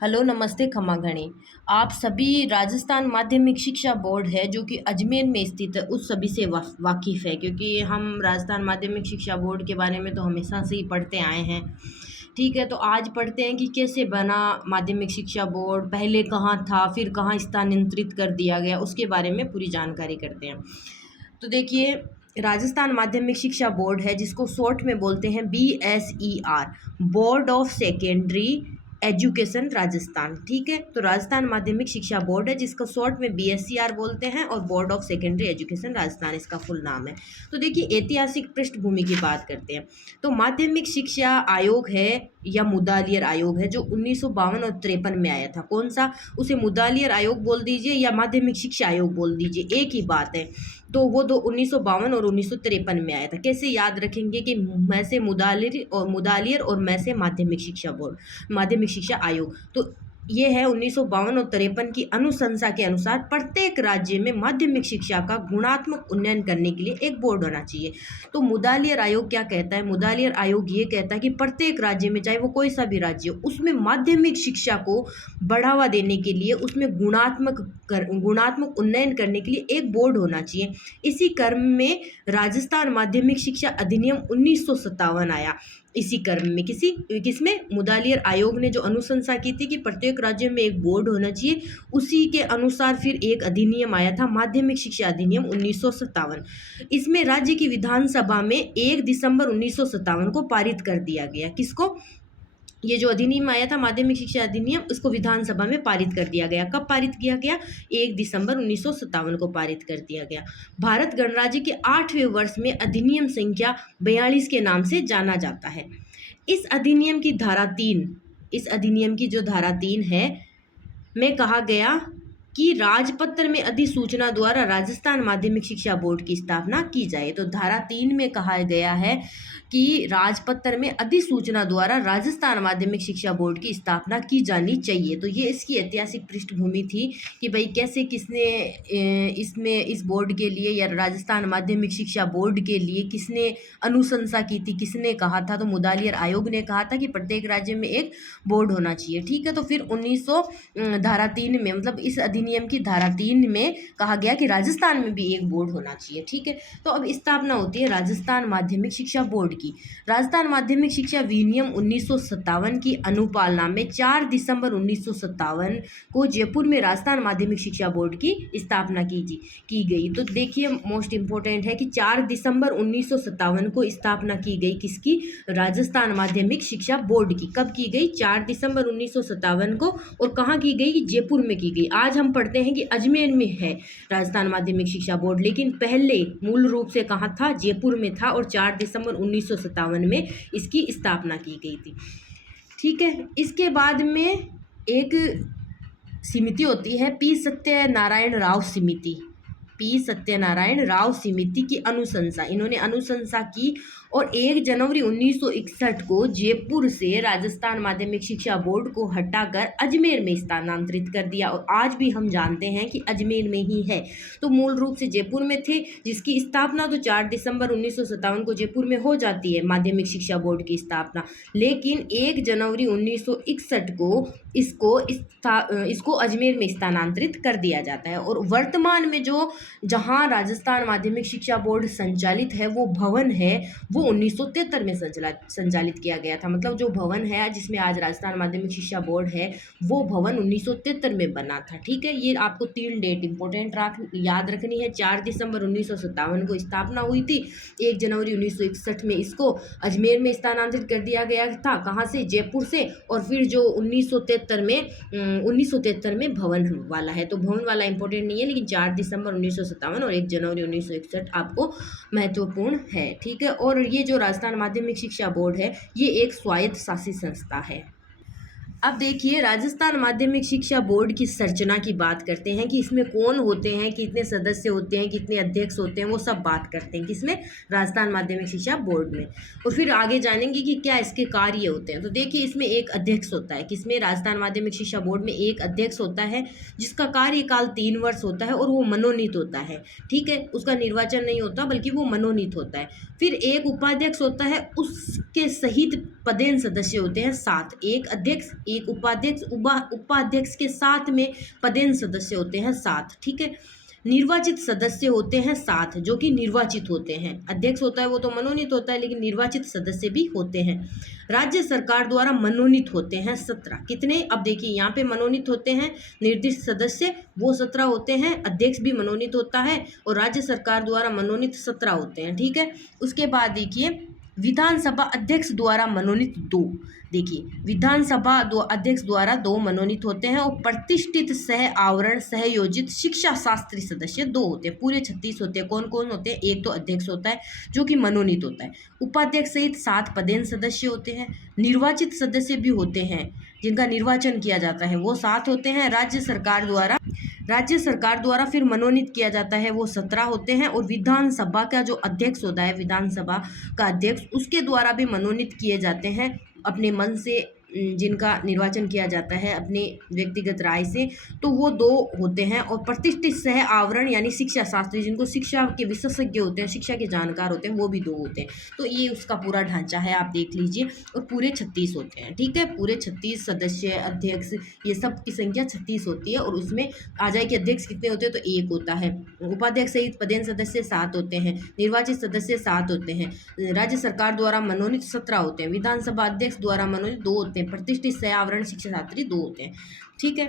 Hello, नमस्ते, खमा घणी। आप सभी राजस्थान माध्यमिक शिक्षा बोर्ड है जो कि अजमेर में स्थित है, उस सभी से वाकिफ़ है, क्योंकि हम राजस्थान माध्यमिक शिक्षा बोर्ड के बारे में तो हमेशा से ही पढ़ते आए हैं। ठीक है, तो आज पढ़ते हैं कि कैसे बना माध्यमिक शिक्षा बोर्ड, पहले कहाँ था, फिर कहाँ स्थानांतरित कर दिया गया, उसके बारे में पूरी जानकारी करते हैं। तो देखिए, राजस्थान माध्यमिक शिक्षा बोर्ड है जिसको शॉर्ट में बोलते हैं BSER, board of secondary education Rajasthan. ठीक है, तो राजस्थान माध्यमिक शिक्षा बोर्ड है जिसको शॉर्ट में BSER बोलते हैं और board of secondary education Rajasthan इसका फुल नाम है। तो देखिए, ऐतिहासिक पृष्ठभूमि की बात करते हैं। तो माध्यमिक शिक्षा आयोग है या मुदालियर आयोग है जो 1952 और 53 में आया था। कौन सा? उसे मुदालियर आयोग बोल दीजिए या माध्यमिक शिक्षा आयोग बोल दीजिए, एक ही बात है। तो वो 1952 और 1953 में आया था। कैसे याद रखेंगे कि मैं से मुदालियर और मैं से माध्यमिक शिक्षा बोर्ड, माध्यमिक शिक्षा आयोग। तो ये है 1952 और 53 की अनुशंसा के अनुसार प्रत्येक राज्य में माध्यमिक शिक्षा का गुणात्मक उन्नयन करने के लिए एक बोर्ड होना चाहिए। तो मुदालियर आयोग क्या कहता है? मुदालियर आयोग ये कहता है कि प्रत्येक राज्य में, चाहे वो कोई सा भी राज्य हो, उसमें माध्यमिक शिक्षा को बढ़ावा देने के लिए, उसमें गुणात्मक उन्नयन करने के लिए एक बोर्ड होना चाहिए। इसी क्रम में राजस्थान माध्यमिक शिक्षा अधिनियम 1957 आया। इसी क्रम में किसमें? मुदालियर आयोग ने जो अनुशंसा की थी कि प्रत्येक राज्य में एक बोर्ड होना चाहिए, उसी के अनुसार फिर एक अधिनियम आया था, माध्यमिक शिक्षा अधिनियम 1957। इसमें राज्य की विधानसभा में 1 दिसंबर 1957 को पारित कर दिया गया। किसको? ये जो अधिनियम आया था माध्यमिक शिक्षा अधिनियम, उसको विधानसभा में पारित कर दिया गया। कब पारित किया गया? 1 दिसंबर 1957 को पारित कर दिया गया। भारत गणराज्य के 8वें वर्ष में अधिनियम संख्या 42 के नाम से जाना जाता है। इस अधिनियम की धारा 3, इस अधिनियम की जो धारा 3 है में कहा गया कि राजपत्र में अधिसूचना द्वारा राजस्थान माध्यमिक शिक्षा बोर्ड की स्थापना की जाए। तो धारा 3 में कहा गया है कि राजपत्र में अधिसूचना द्वारा राजस्थान माध्यमिक शिक्षा बोर्ड की स्थापना की जानी चाहिए। तो ये इसकी ऐतिहासिक पृष्ठभूमि थी कि भाई कैसे, किसने इसमें इस बोर्ड के लिए या राजस्थान माध्यमिक शिक्षा बोर्ड के लिए किसने अनुशंसा की थी, किसने कहा था? तो मुदालियर आयोग ने कहा था कि प्रत्येक राज्य में एक बोर्ड होना चाहिए। ठीक है, तो फिर धारा 3 में, मतलब इस अधिनियम की धारा 3 में कहा गया कि राजस्थान में भी एक बोर्ड होना चाहिए। ठीक है, तो अब स्थापना होती है राजस्थान माध्यमिक शिक्षा बोर्ड की। राजस्थान माध्यमिक शिक्षा विनियम 1957 की अनुपालना में 4 दिसंबर 1957 को जयपुर में राजस्थान माध्यमिक शिक्षा बोर्ड की स्थापना की गई। तो देखिए, मोस्ट इंपॉर्टेंट है कि 4 दिसंबर 1957 को स्थापना की गई। किसकी? राजस्थान माध्यमिक शिक्षा बोर्ड की। कब की गई? 4 दिसंबर 1957 को। और कहाँ की गई? जयपुर में की गई। आज हम पढ़ते हैं कि अजमेर में है राजस्थान माध्यमिक शिक्षा बोर्ड, लेकिन पहले मूल रूप से कहाँ था? जयपुर में था, और 4 दिसंबर 1957 में इसकी स्थापना की गई थी। ठीक है, इसके बाद में एक समिति होती है, पी सत्यनारायण राव समिति। पी सत्यनारायण राव समिति की अनुशंसा, इन्होंने अनुशंसा की और 1 जनवरी 1961 को जयपुर से राजस्थान माध्यमिक शिक्षा बोर्ड को हटाकर अजमेर में स्थानांतरित कर दिया। और आज भी हम जानते हैं कि अजमेर में ही है। तो मूल रूप से जयपुर में थे, जिसकी स्थापना तो 4 दिसंबर 1957 को जयपुर में हो जाती है, माध्यमिक शिक्षा बोर्ड की स्थापना। लेकिन 1 जनवरी 1961 को इसको अजमेर में स्थानांतरित कर दिया जाता है। और वर्तमान में जो जहां राजस्थान माध्यमिक शिक्षा बोर्ड संचालित है, वो भवन है, वो 1973 में संचालित किया गया था। मतलब जो भवन है जिसमें आज राजस्थान माध्यमिक शिक्षा बोर्ड है, वो भवन 1973 में बना था। ठीक है, ये आपको 3 डेट इंपॉर्टेंट याद रखनी है। 4 दिसंबर 1957 को स्थापना हुई थी, 1 जनवरी 1961 में इसको अजमेर में स्थानांतरित कर दिया गया था। कहाँ से? जयपुर से। और फिर जो 1973 में भवन वाला है, तो भवन वाला इंपॉर्टेंट नहीं है, लेकिन 4 दिसंबर 1957 और 1 जनवरी 1961 आपको महत्वपूर्ण है। ठीक है, और ये जो राजस्थान माध्यमिक शिक्षा बोर्ड है, ये एक स्वायत्त शासित संस्था है। अब देखिए, राजस्थान माध्यमिक शिक्षा बोर्ड की संरचना की बात करते हैं कि इसमें कौन होते हैं, कितने सदस्य होते हैं, कितने अध्यक्ष होते हैं, वो सब बात करते हैं। किसमें? राजस्थान माध्यमिक शिक्षा बोर्ड में। और फिर आगे जानेंगे कि क्या इसके कार्य होते हैं। तो देखिए, इसमें एक अध्यक्ष होता है। किसमें? राजस्थान माध्यमिक शिक्षा बोर्ड में एक अध्यक्ष होता है, जिसका कार्यकाल 3 वर्ष होता है और वो मनोनीत होता है। ठीक है, उसका निर्वाचन नहीं होता, बल्कि वो मनोनीत होता है। फिर एक उपाध्यक्ष होता है, उसके सहित पदेन सदस्य होते हैं 7। एक अध्यक्ष, एक उपाध्यक्ष, उपाध्यक्ष के साथ में पदेन सदस्य होते हैं 7, ठीक है। निर्वाचित सदस्य होते हैं 7 जो कि निर्वाचित होते हैं। अध्यक्ष होता है वो तो मनोनीत होता है, लेकिन निर्वाचित सदस्य भी होते हैं। राज्य सरकार द्वारा मनोनीत होते हैं 17। कितने? अब देखिए यहाँ पे मनोनीत होते हैं निर्दिष्ट सदस्य, वो 17 होते हैं। अध्यक्ष भी मनोनीत होता है और राज्य सरकार द्वारा मनोनीत 17 होते हैं, ठीक है। उसके बाद देखिए विधानसभा अध्यक्ष द्वारा मनोनीत 2। देखिए विधानसभा अध्यक्ष द्वारा 2 मनोनीत होते हैं और प्रतिष्ठित सह आवरण सहयोजित शिक्षा शास्त्री सदस्य 2 होते हैं। पूरे 36 होते हैं। कौन कौन होते हैं? एक तो अध्यक्ष होता है जो कि मनोनीत होता है। उपाध्यक्ष सहित 7 पदेन सदस्य होते हैं। निर्वाचित सदस्य भी होते हैं जिनका निर्वाचन किया जाता है, वो 7 होते हैं। राज्य सरकार द्वारा फिर मनोनीत किया जाता है, वो 17 होते हैं। और विधानसभा का जो अध्यक्ष होता है, विधानसभा का अध्यक्ष, उसके द्वारा भी मनोनीत किए जाते हैं अपने मन से, जिनका निर्वाचन किया जाता है अपने व्यक्तिगत राय से, तो वो 2 होते हैं। और प्रतिष्ठित सह आवरण यानी शिक्षा शास्त्री, जिनको शिक्षा के विशेषज्ञ होते हैं, शिक्षा के जानकार होते हैं, वो भी 2 होते हैं। तो ये उसका पूरा ढांचा है, आप देख लीजिए। और पूरे 36 होते हैं, ठीक है। पूरे 36 सदस्य, अध्यक्ष, ये सब की संख्या 36 होती है। और उसमें आ जाए कि अध्यक्ष कितने होते हैं, तो 1 होता है। उपाध्यक्ष सहित पदेन सदस्य 7 होते हैं। निर्वाचित सदस्य 7 होते हैं। राज्य सरकार द्वारा मनोनीत 17 होते हैं। विधानसभा अध्यक्ष द्वारा मनोनीत 2 होते हैं। प्रतिष्ठित सह आवरण शिक्षा शास्त्री 2 होते हैं, ठीक है।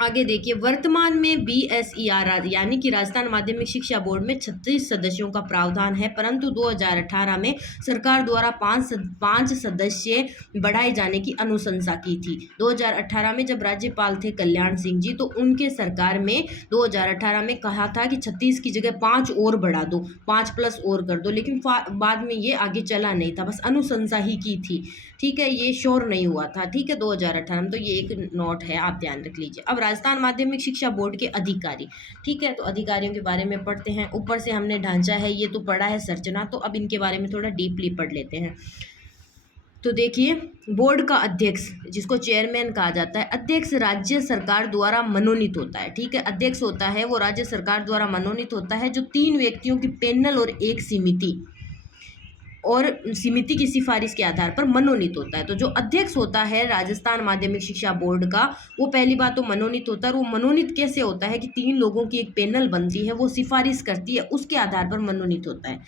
आगे देखिए वर्तमान में BSER यानी कि राजस्थान माध्यमिक शिक्षा बोर्ड में 36 सदस्यों का प्रावधान है, परंतु 2018 में सरकार द्वारा 5 सदस्य बढ़ाए जाने की अनुशंसा की थी। 2018 में जब राज्यपाल थे कल्याण सिंह जी, तो उनके सरकार में 2018 में कहा था कि 36 की जगह 5 और बढ़ा दो, 5+ और कर दो, लेकिन बाद में ये आगे चला नहीं था, बस अनुशंसा ही की थी, ठीक है। ये श्योर नहीं हुआ था, ठीक है, 2018 में। तो ये एक नोट है, आप ध्यान रख लीजिए। अब राजस्थान माध्यमिक शिक्षा बोर्ड के अधिकारी, ठीक है, तो अधिकारियों के बारे में पढ़ते हैं। ऊपर से हमने ढांचा है ये तो पढ़ा है संरचना, तो अब इनके बारे में थोड़ा डीपली पढ़ लेते हैं। तो देखिए बोर्ड का अध्यक्ष, जिसको चेयरमैन कहा जाता है, अध्यक्ष राज्य सरकार द्वारा मनोनीत होता है, ठीक है। अध्यक्ष होता है वो राज्य सरकार द्वारा मनोनीत होता है, जो 3 व्यक्तियों की पैनल और एक समिति की सिफारिश के आधार पर मनोनीत होता है। तो जो अध्यक्ष होता है राजस्थान माध्यमिक शिक्षा बोर्ड का, वो पहली बात तो मनोनीत होता है। और वो मनोनीत कैसे होता है कि 3 लोगों की एक पैनल बनती है, वो सिफारिश करती है, उसके आधार पर मनोनीत होता है।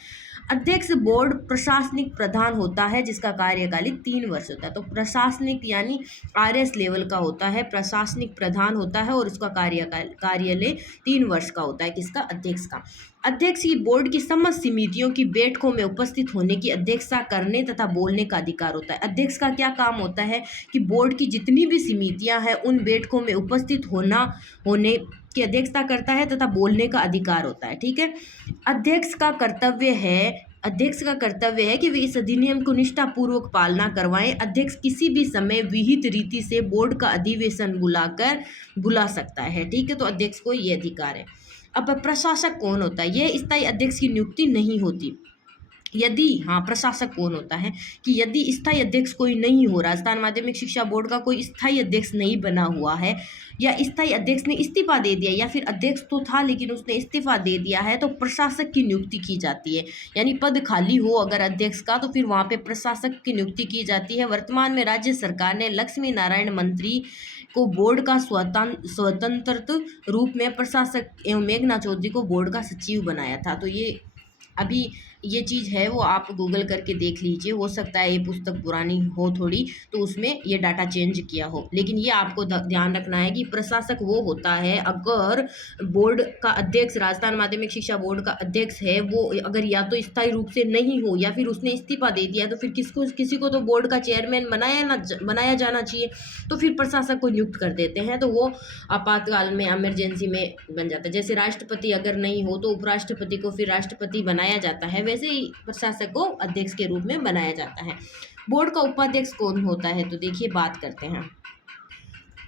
अध्यक्ष बोर्ड प्रशासनिक प्रधान होता है, जिसका कार्यकाल 3 वर्ष होता है। तो प्रशासनिक यानी RS लेवल का होता है, प्रशासनिक प्रधान होता है, और उसका कार्यालय 3 वर्ष का होता है, किसका? अध्यक्ष का। अध्यक्ष की बोर्ड की समस्त समितियों की बैठकों में उपस्थित होने की, अध्यक्षता करने तथा बोलने का अधिकार होता है। अध्यक्ष का क्या काम होता है कि बोर्ड की जितनी भी समितियां हैं उन बैठकों में उपस्थित होने की अध्यक्षता करता है तथा बोलने का अधिकार होता है, ठीक है। अध्यक्ष का कर्तव्य है कि वे इस अधिनियम को निष्ठापूर्वक पालना करवाएं। अध्यक्ष किसी भी समय विहित रीति से बोर्ड का अधिवेशन बुला सकता है, ठीक है। तो अध्यक्ष को ये अधिकार है। अब प्रशासक कौन होता है? यह स्थायी अध्यक्ष की नियुक्ति नहीं होती। प्रशासक कौन होता है कि यदि स्थायी अध्यक्ष कोई नहीं हो, राजस्थान माध्यमिक शिक्षा बोर्ड का कोई स्थायी अध्यक्ष नहीं बना हुआ है, या स्थायी अध्यक्ष ने इस्तीफा दे दिया, या फिर अध्यक्ष तो था लेकिन उसने इस्तीफा दे दिया है, तो प्रशासक की नियुक्ति की जाती है। यानी पद खाली हो अगर अध्यक्ष का, तो फिर वहाँ पे प्रशासक की नियुक्ति की जाती है। वर्तमान में राज्य सरकार ने लक्ष्मी नारायण मंत्री को बोर्ड का स्वतंत्र रूप में प्रशासक एवं मेघना चौधरी को बोर्ड का सचिव बनाया था। तो ये अभी ये चीज़ है वो आप गूगल करके देख लीजिए, हो सकता है ये पुस्तक पुरानी हो थोड़ी, तो उसमें ये डाटा चेंज किया हो। लेकिन ये आपको ध्यान रखना है कि प्रशासक वो होता है अगर बोर्ड का अध्यक्ष, राजस्थान माध्यमिक शिक्षा बोर्ड का अध्यक्ष है, वो अगर या तो स्थायी रूप से नहीं हो या फिर उसने इस्तीफा दे दिया, तो फिर किसी को तो बोर्ड का चेयरमैन बनाया जाना चाहिए, तो फिर प्रशासक को नियुक्त कर देते हैं। तो वो आपातकाल में, इमरजेंसी में बन जाता है। जैसे राष्ट्रपति अगर नहीं हो तो उपराष्ट्रपति को फिर राष्ट्रपति बनाया जाता है, वैसे ही प्रशासक को अध्यक्ष के रूप में बनाया जाता है। बोर्ड का उपाध्यक्ष कौन होता है? तो देखिए बात करते हैं।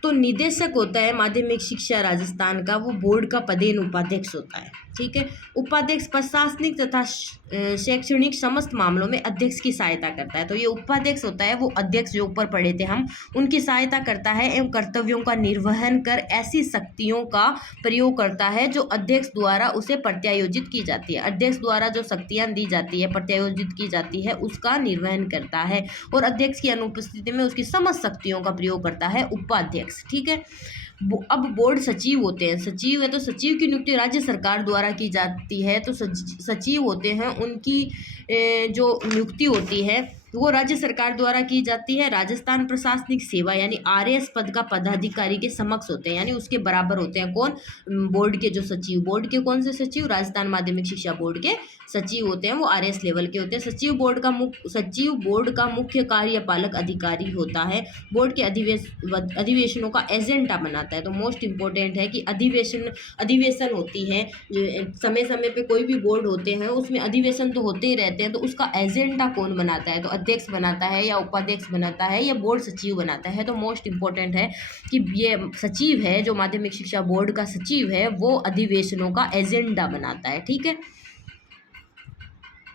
तो निदेशक होता है माध्यमिक शिक्षा राजस्थान का, वो बोर्ड का पदेन उपाध्यक्ष होता है, ठीक है। उपाध्यक्ष प्रशासनिक तथा शैक्षणिक समस्त मामलों में अध्यक्ष की सहायता करता है। तो ये उपाध्यक्ष होता है, वो अध्यक्ष जो ऊपर पढ़े थे हम, उनकी सहायता करता है एवं कर्तव्यों का निर्वहन कर ऐसी शक्तियों का प्रयोग करता है जो अध्यक्ष द्वारा उसे प्रत्यायोजित की जाती है। अध्यक्ष द्वारा जो शक्तियाँ दी जाती है, प्रत्यायोजित की जाती है, उसका निर्वहन करता है और अध्यक्ष की अनुपस्थिति में उसकी समस्त शक्तियों का प्रयोग करता है उपाध्यक्ष। ठीक है। अब बोर्ड सचिव होते हैं। सचिव है तो सचिव की नियुक्ति राज्य सरकार द्वारा की जाती है। तो सचिव होते हैं, उनकी जो नियुक्ति होती है वो राज्य सरकार द्वारा की जाती है। राजस्थान प्रशासनिक सेवा यानी आरएएस पद का पदाधिकारी के समक्ष होते हैं, यानी उसके बराबर होते हैं। कौन? बोर्ड के जो सचिव। बोर्ड के कौन से सचिव? राजस्थान माध्यमिक शिक्षा बोर्ड के सचिव होते हैं, वो आरएएस लेवल के होते हैं। सचिव बोर्ड का मुख्य कार्यपालक अधिकारी होता है। बोर्ड के अधिवेशनों का एजेंडा बनाता है। तो मोस्ट इंपॉर्टेंट है कि अधिवेशन होती है, समय समय पे कोई भी बोर्ड होते हैं उसमें अधिवेशन तो होते ही रहते हैं, तो उसका एजेंडा कौन बनाता है? तो अध्यक्ष बनाता है या उपाध्यक्ष बनाता है या बोर्ड सचिव बनाता है। तो मोस्ट इंपॉर्टेंट है कि ये सचिव है, जो माध्यमिक शिक्षा बोर्ड का सचिव है, वो अधिवेशनों का एजेंडा बनाता है। ठीक है।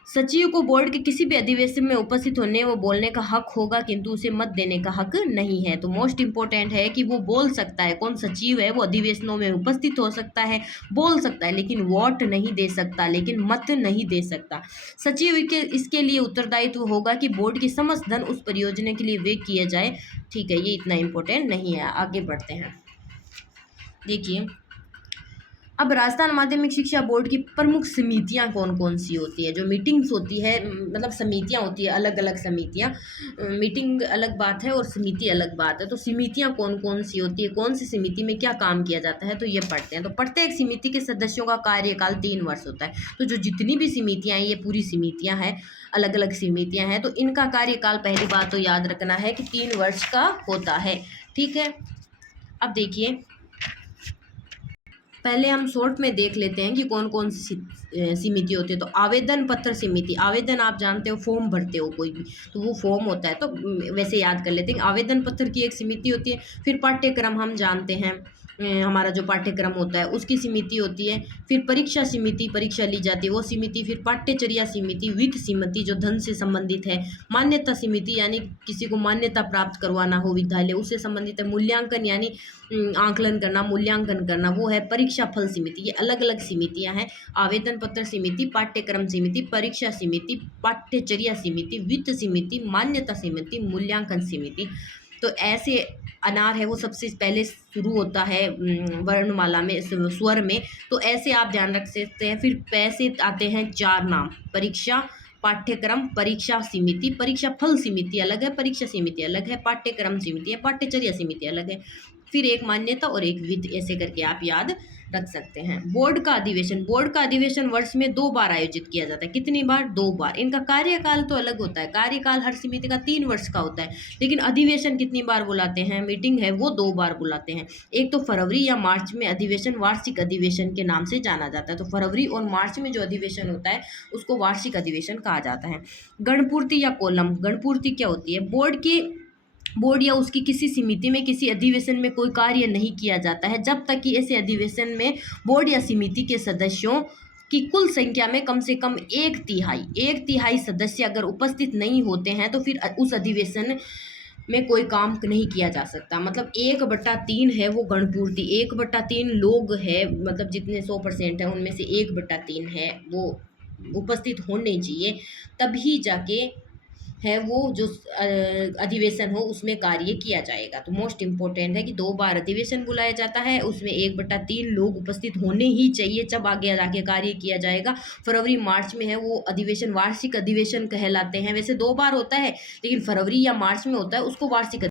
सचिव को बोर्ड के किसी भी अधिवेशन में उपस्थित होने व बोलने का हक होगा, किंतु उसे मत देने का हक नहीं है। तो मोस्ट इंपॉर्टेंट है कि वो बोल सकता है। कौन? सचिव है, वो अधिवेशनों में उपस्थित हो सकता है, बोल सकता है, लेकिन वोट नहीं दे सकता, लेकिन मत नहीं दे सकता। सचिव के इसके लिए उत्तरदायित्व होगा कि बोर्ड की समस्त धन उस परियोजना के लिए व्यय किया जाए। ठीक है, ये इतना इम्पोर्टेंट नहीं है। आगे बढ़ते हैं। देखिए, अब राजस्थान माध्यमिक शिक्षा बोर्ड की प्रमुख समितियां कौन कौन सी होती है? जो मीटिंग्स होती है, मतलब समितियां होती है, अलग अलग समितियां। मीटिंग अलग बात है और समिति अलग बात है। तो समितियां कौन कौन सी होती है, कौन सी समिति में क्या काम किया जाता है, तो ये पढ़ते हैं। तो प्रत्येक समिति के सदस्यों का कार्यकाल 3 वर्ष होता है। तो जो जितनी भी समितियाँ हैं, ये पूरी समितियाँ हैं, अलग अलग समितियाँ हैं, तो इनका कार्यकाल पहली बात तो याद रखना है कि 3 वर्ष का होता है। ठीक है। अब देखिए, पहले हम शॉर्ट में देख लेते हैं कि कौन कौन सी समिति होती है। तो आवेदन पत्र समिति, आवेदन आप जानते हो, फॉर्म भरते हो कोई भी, तो वो फॉर्म होता है। तो वैसे याद कर लेते हैं, आवेदन पत्र की एक समिति होती है। फिर पाठ्यक्रम हम जानते हैं, हमारा जो पाठ्यक्रम होता है उसकी समिति होती है। फिर परीक्षा समिति, परीक्षा ली जाती है वो समिति। फिर पाठ्यचर्या समिति, वित्त समिति जो धन से संबंधित है। मान्यता समिति यानी किसी को मान्यता प्राप्त करवाना हो विद्यालय, उससे संबंधित है। मूल्यांकन यानी आंकलन करना, मूल्यांकन करना, वो है। परीक्षा फल समिति, ये अलग अलग समितियां हैं। आवेदन पत्र समिति, पाठ्यक्रम समिति, परीक्षा समिति, पाठ्यचर्या समिति, वित्त समिति, मान्यता समिति, मूल्यांकन समिति। तो ऐसे अनार है वो सबसे पहले शुरू होता है वर्णमाला में, स्वर में। तो ऐसे आप ध्यान रख सकते हैं। फिर पैसे आते हैं 4 नाम: परीक्षा, पाठ्यक्रम, परीक्षा समिति, परीक्षा फल समिति अलग है, परीक्षा समिति अलग है, पाठ्यक्रम समिति है, पाठ्यचर्या समिति अलग है। फिर एक मान्यता और एक वित्त, ऐसे करके आप याद रख सकते हैं। बोर्ड का अधिवेशन, बोर्ड का अधिवेशन वर्ष में 2 बार आयोजित किया जाता है। कितनी बार? 2 बार। इनका कार्यकाल तो अलग होता है, कार्यकाल हर समिति का 3 वर्ष का होता है, लेकिन अधिवेशन कितनी बार बुलाते हैं, मीटिंग है वो 2 बार बुलाते हैं। एक तो फरवरी या मार्च में अधिवेशन वार्षिक अधिवेशन के नाम से जाना जाता है। तो फरवरी और मार्च में जो अधिवेशन होता है उसको वार्षिक अधिवेशन कहा जाता है। गणपूर्ति या कोलम, गणपूर्ति क्या होती है? बोर्ड या उसकी किसी समिति में किसी अधिवेशन में कोई कार्य नहीं किया जाता है जब तक कि ऐसे अधिवेशन में बोर्ड या समिति के सदस्यों की कुल संख्या में कम से कम 1/3 सदस्य अगर उपस्थित नहीं होते हैं, तो फिर उस अधिवेशन में कोई काम नहीं किया जा सकता। मतलब 1/3 है वो गणपूर्ति, 1/3 लोग है, मतलब जितने 100% है उनमें से 1/3 है वो उपस्थित होने चाहिए, तभी जाके है वो जो अधिवेशन हो उसमें कार्य किया जाएगा। तो मोस्ट इम्पोर्टेंट है कि 2 बार अधिवेशन बुलाया जाता है, उसमें 1/3 लोग उपस्थित होने ही चाहिए, जब आगे जाके कार्य किया जाएगा। फरवरी मार्च में है वो अधिवेशन वार्षिक अधिवेशन कहलाते हैं। वैसे 2 बार होता है, लेकिन फरवरी या मार्च में होता है, उसको वार्षिक